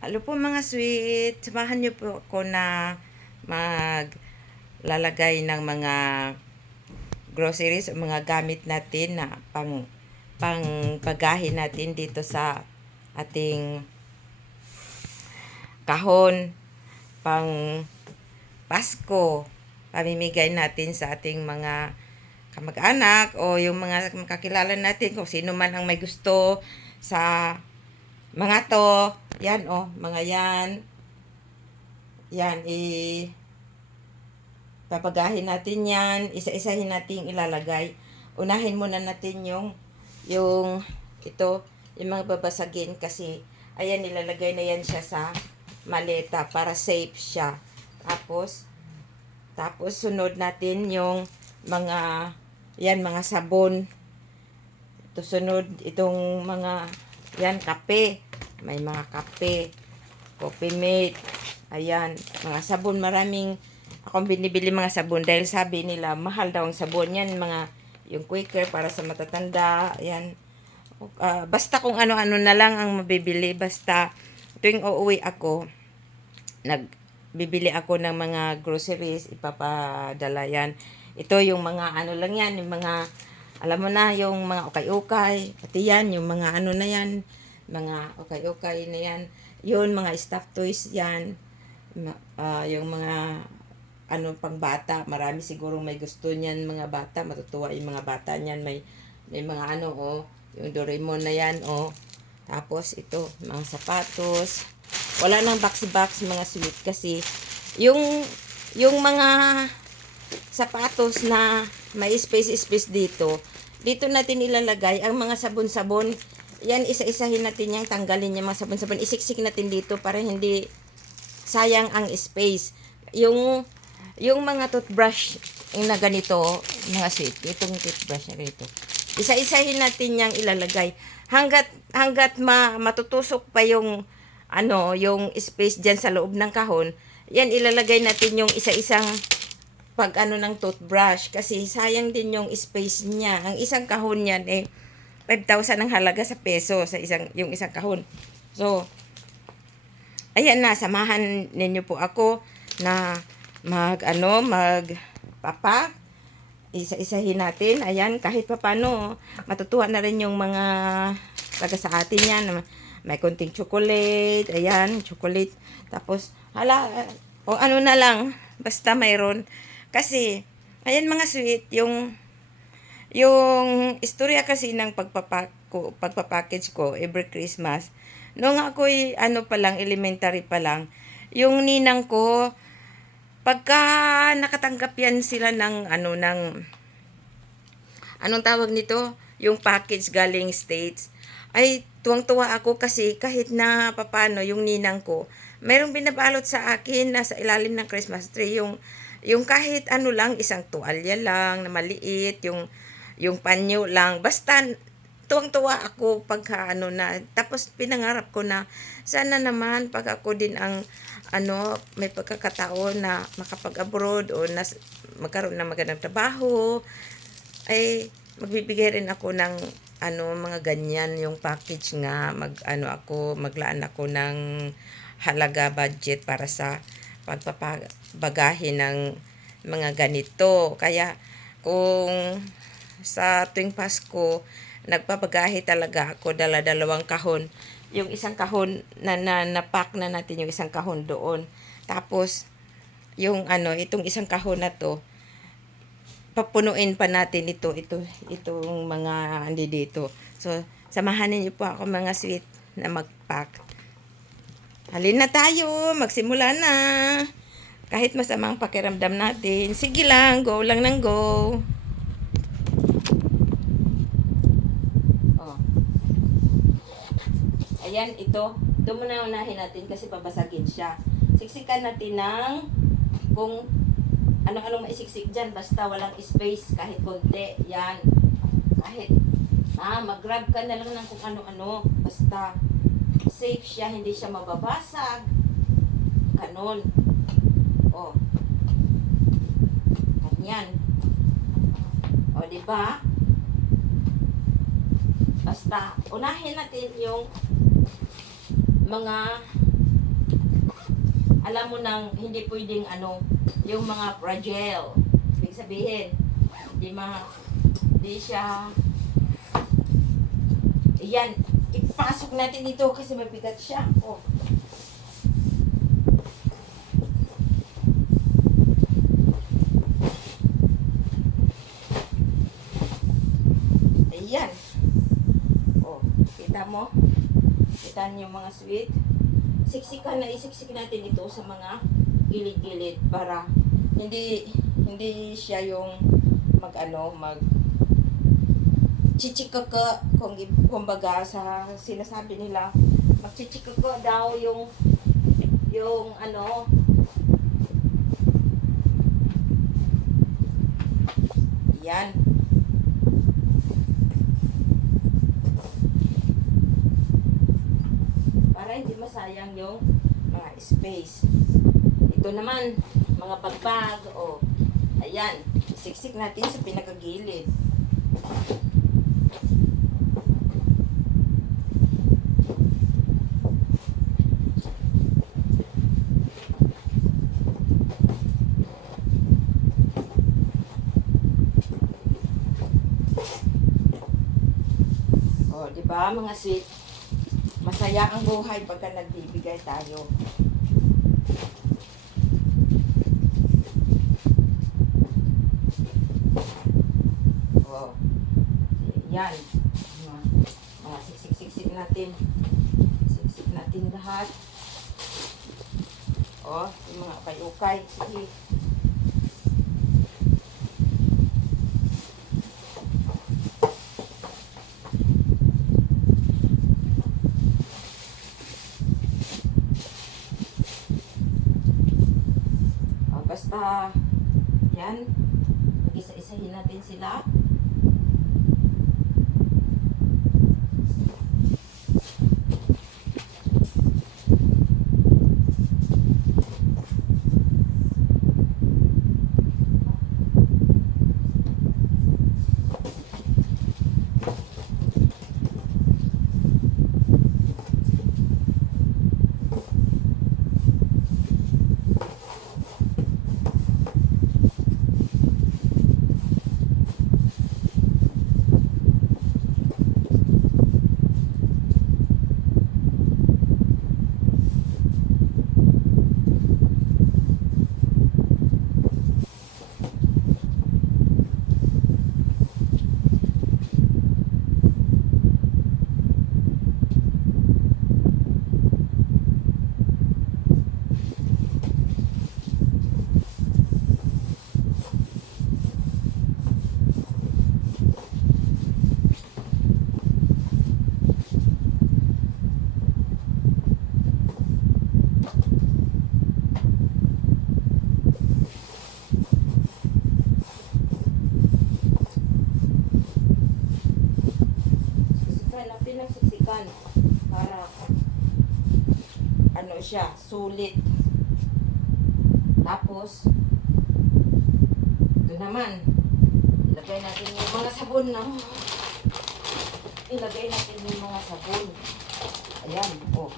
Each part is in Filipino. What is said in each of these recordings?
Hello po mga sweet, samahan niyo po ako na maglalagay ng mga groceries o mga gamit natin na pang pagahin natin dito sa ating kahon pang Pasko. Pamimigay natin sa ating mga kamag-anak o yung mga kakilala natin kung sino man ang may gusto sa mga to. Yan mga yan. Yan, papagahin natin yan. Isa-isahin natin ilalagay. Unahin muna natin yung mga babasagin kasi ayan, nilalagay na yan siya sa maleta para safe siya. Tapos sunod natin yung mga sabon. Ito sunod itong mga yan, kape. May mga kape, coffee mate, ayan, mga sabon. Maraming akong binibili mga sabon dahil sabi nila mahal daw ang sabon yan, yung Quaker para sa matatanda, ayan. Basta kung ano-ano na lang ang mabibili, basta tuwing uuwi ako, nagbibili ako ng mga groceries, ipapadala yan. Ito yung mga ano lang yan, yung mga, alam mo na, yung mga ukay-ukay, pati yan, yung mga ano na yan, mga ukay-ukay na yan, yun, mga stuffed toys yan, yung mga ano pang bata, marami siguro may gusto niyan mga bata, matutuwa yung mga bata niyan, may mga ano yung Doraemon na yan tapos ito, mga sapatos, wala nang box mga sweet kasi yung mga sapatos na may space dito natin ilalagay ang mga sabon-sabon. Yan, isa-isahin natin yang tanggalin yung mga sabon-sabon. Isiksik natin dito para hindi sayang ang space. Yung mga toothbrush na ganito, mga sweet, itong toothbrush na ganito. Isa-isahin natin yang ilalagay. Hanggat matutusok pa yung space diyan sa loob ng kahon. Yan, ilalagay natin yung isa-isang ng toothbrush kasi sayang din yung space niya. Ang isang kahon niyan 5,000 ang halaga sa peso sa yung isang kahon. So, ayan na, samahan ninyo po ako na magpapak. Isa-isahin natin. Ayan, kahit paano, matutuwa na rin yung mga taga sa atin yan. May konting chocolate. Ayan, chocolate. Tapos, o ano na lang, basta mayroon. Kasi, ayan mga sweet, yung istorya kasi ng pagpapackage ko every Christmas, noong ako'y pa lang, elementary pa lang, yung ninang ko, pagka nakatanggap yan sila ng anong tawag nito, yung package galing States, ay tuwang-tuwa ako kasi kahit na papano yung ninang ko, mayroong binabalot sa akin na sa ilalim ng Christmas tree, yung kahit lang, isang tuwalya lang na maliit, yung panyo lang, basta tuwang-tuwa ako pagka na. Tapos pinangarap ko na sana naman pag ako din ang may pagkakataon na makapag-abroad o magkaroon ng magandang trabaho, ay magbibigay rin ako ng mga ganyan, yung package nga, maglaan ako ng halaga budget para sa pagpapabagahe ng mga ganito. Kaya kung sa tuwing Pasko, nagpapagahe talaga ako, dalawang kahon. Yung isang kahon na-pack na natin yung isang kahon doon. Tapos, itong isang kahon na to, papunuin pa natin itong mga andi dito. So, samahan niyo po ako mga sweet na mag-pack. Halin na tayo, magsimula na. Kahit masamang pakiramdam natin, sige lang, go lang ng go. Ayan, ito muna unahin natin kasi babasagin siya. Siksikan natin kung ano-anong maisiksik dyan, basta walang space, kahit konti, yan. Kahit, mag-grab ka na lang ng kung ano-ano, basta safe siya, hindi siya mababasag. Ganon. Ganyan. Diba? Basta, unahin natin yung mga alam mo nang hindi pwedeng ano, yung mga fragile. Ibig sabihin, hindi siya, ayan, ipasok natin ito kasi mabigat siya. Oh. Ayan. Oh, kita mo? Kita niyo yung mga sweet? Isiksik natin ito sa mga gilid-gilid para hindi siya yung mag chichikaka, kumbaga sa sinasabi nila, magchichikaka daw yung yan. Para hindi masayang yung mga space. Ito naman, mga pagbag, o, ayan, siksik natin sa pinakagilid. O, di ba mga sweet? Masaya ang buhay pagka nagbibigay tayo. Oh, yan. Mga siksik-siksik natin. Siksik natin lahat. Oh, yung mga ukay-ukay. Sige. Basta, yan, isa-isahin natin sila. Pinagsiksikan para ano siya, sulit. Tapos ito naman, ilagay natin yung mga sabon na ilagay natin yung mga sabon. Ayan, oh.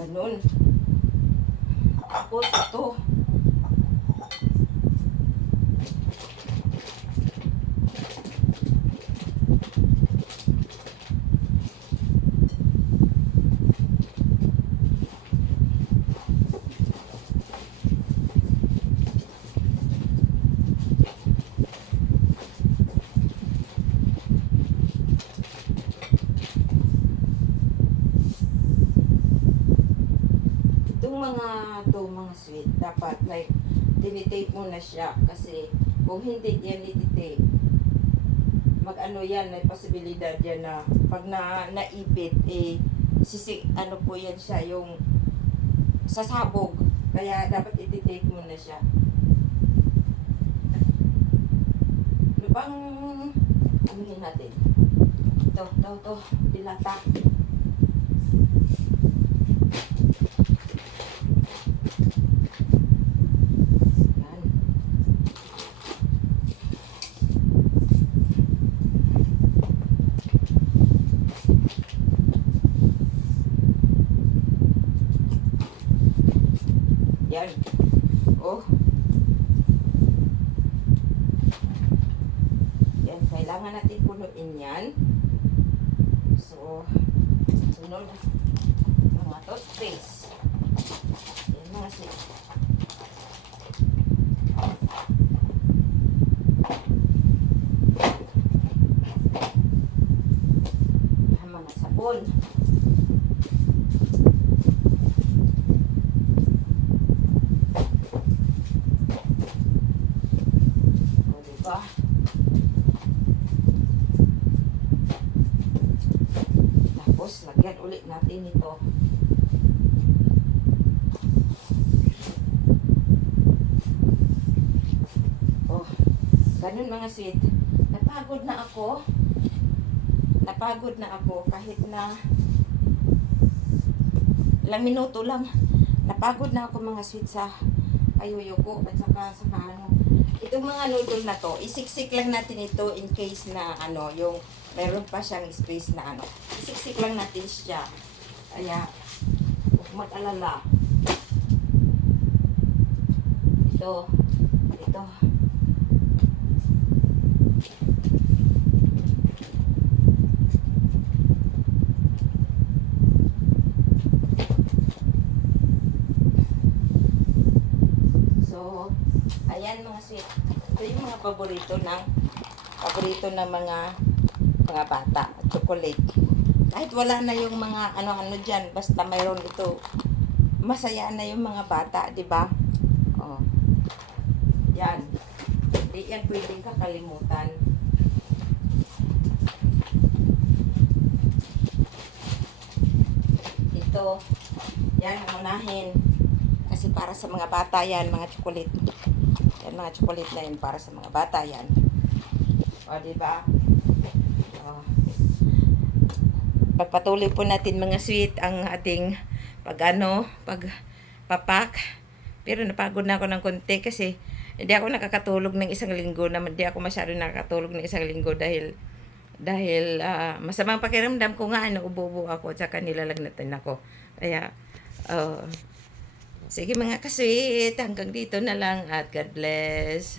Ganun. Tapos ito. Mga sweet, dapat like tinitape mo na siya kasi kung hindi yan ititape, ano yan, may posibilidad yan na pag naipit, ano po yan siya, yung sasabog. Kaya dapat iti-take mo na siya. Ano bang anuhin natin? Ito, dilata. Yan. Yan. Oh. Yan, kailangan natin punuin yan. So, sunod, mga toothpaste. Yan mga mga sabon. O, diba? Tapos, lagyan ulit natin ito. Oh, ganun mga sweet. Napagod na ako. Kahit na ilang minuto lang. Napagod na ako mga sweet sa ayuyo ko at saka ano. Itong mga noodle na to, isiksik lang natin ito in case na ano, yung meron pa siyang space na ano. Isiksik lang natin siya. Kaya, huwag mag-alala. Ito. So, ayan mga sweet. Ito yung mga paborito ng mga bata. Chocolate. Kahit wala na yung mga ano-ano dyan, basta mayroon ito. Masaya na yung mga bata, di ba? Oh. Yan. Hindi yan pwedeng kakalimutan. Ito. Yan, unahin. Kasi para sa mga bata yan, mga chocolate. Yan, mga chocolate na yun para sa mga bata yan. O, diba? O. Pagpatuloy po natin mga sweet ang ating pagpapak. Pero napagod na ako ng konti kasi hindi ako nakakatulog ng isang linggo. Hindi ako masyado nakakatulog ng isang linggo dahil masamang pakiramdam ko nga, ubo-ubo ako at saka nilalagnatan ako. Kaya, sige mga kasweet, hanggang dito na lang at God bless.